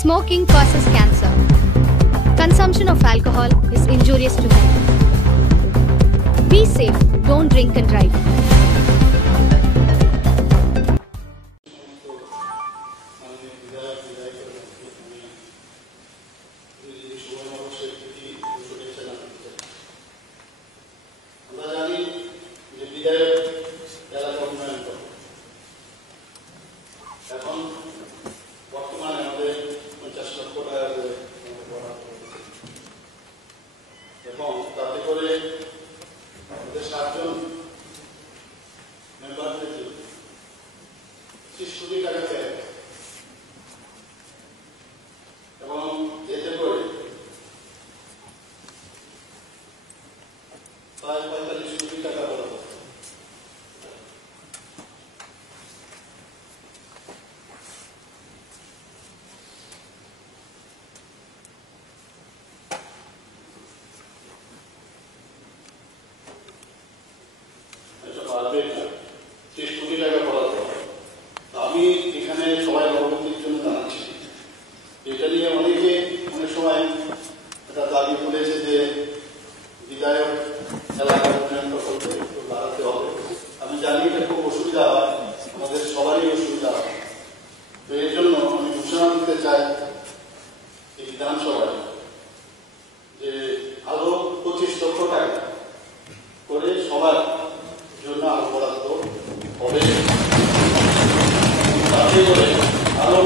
Smoking causes cancer. Consumption of alcohol is injurious to health. Be safe, don't drink and drive. আমি এখানে সবাই অবগতির জন্য জানাচ্ছি, এটা নিয়ে অনেকে অনেক সময় একটা দাবি তুলেছে যে বিধায়ক এলাকার উন্নয়ন প্রকল্পে একটু বাড়াতে হবে। আমি জানি এটা খুব অসুবিধা হয়, আমাদের সবারই অসুবিধা হয়। তো এর জন্য আমি ঘোষণা দিতে চাই এই বিধানসভায় যে আরো 25 লক্ষ টাকা করে সবার জন্য আরো বরাদ্দ হবে, তাতে করে আরো